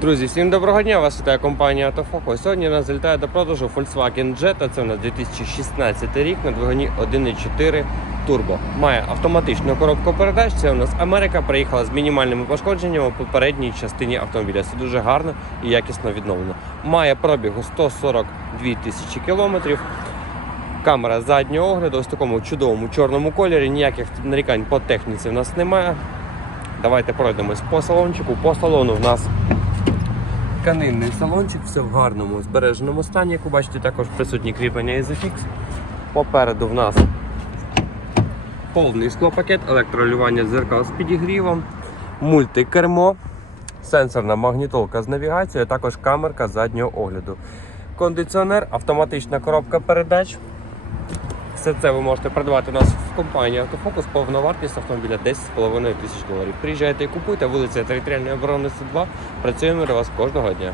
Друзі, всім доброго дня! Вас вітає компанія Автофоко. Сьогодні нас залітає до продажу Volkswagen Jetta. Це у нас 2016 рік на двигуні 1.4 Turbo. Має автоматичну коробку передач. Це у нас Америка приїхала з мінімальними пошкодженнями по передній частині автомобіля. Це дуже гарно і якісно відновлено. Має пробігу 142 тисячі кілометрів. Камера заднього огляду ось такому чудовому чорному кольорі. Ніяких нарікань по техніці в нас немає. Давайте пройдемось по салончику. По салону в нас тканинний салончик, все в гарному збереженому стані. Як ви бачите, також присутні кріплення Isofix. Попереду в нас повний склопакет, електролювання зеркал з підігрівом, мультикермо, сенсорна магнітолка з навігацією, а також камерка заднього огляду. Кондиціонер, автоматична коробка передач. Все це ви можете придбати у нас в компанії Автофокус. Повна вартість автомобіля 10,5 тисяч доларів. Приїжджайте і купуйте, вулиця Територіальної оборони 2. Працюємо для вас кожного дня.